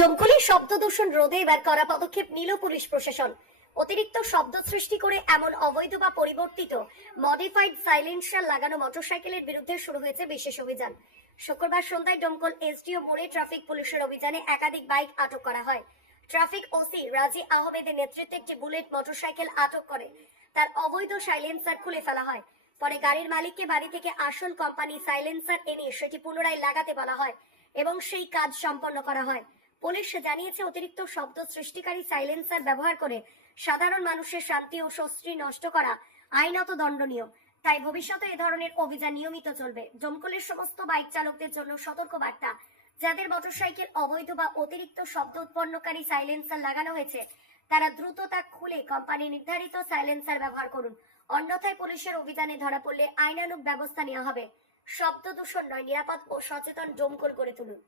ডোমকলে শব্দ দূষণ রোধে এবার কড়া পদক্ষেপ নিল পুলিশ প্রশাসন। অতিরিক্ত শব্দ সৃষ্টি করে এমন অবৈধ বা পরিবর্তিত মডিফাইড সাইলেন্সার লাগানো মোটরসাইকেলের বিরুদ্ধে শুরু হয়েছে বিশেষ অভিযান। শুক্রবার সন্ধ্যায় ডোমকল এসডিও মোড়ে ট্রাফিক পুলিশের অভিযানে একাধিক বাইক আটক করা হয়। ট্রাফিক ওসি রাজি আহমেদের নেতৃত্বে একটি বুলেট মোটরসাইকেল আটক করে তার অবৈধ সাইলেন্সার খুলে ফেলা হয়। পরে গাড়ির মালিককে বাড়ি থেকে আসল কোম্পানি সাইলেন্সার এনে সেটি পুনরায় লাগাতে বলা হয় এবং সেই কাজ সম্পন্ন করা হয়। পুলিশ জানিয়েছে, অতিরিক্ত শব্দ সৃষ্টিকারী সাইলেন্সার ব্যবহার করে সাধারণ মানুষের শান্তি ও স্বস্তি নষ্ট করা আইনত দণ্ডনীয়। তাই ভবিষ্যতে এ ধরনের অভিযান নিয়মিত চলবে। ডোমকলের সমস্ত বাইক চালকদের জন্য সতর্ক বার্তা, যাদের মোটরসাইকেল অবৈধ বা অতিরিক্ত শব্দ উৎপন্নকারী সাইলেন্সার লাগানো হয়েছে তারা দ্রুত তা খুলে কোম্পানি নির্ধারিত সাইলেন্সার ব্যবহার করুন, অন্যথায় পুলিশের অভিযানে ধরা পড়লে আইনানুগ ব্যবস্থা নেওয়া হবে। শব্দ দূষণ নয়, নিরাপদ ও সচেতন ডোমকল করে তুলুন।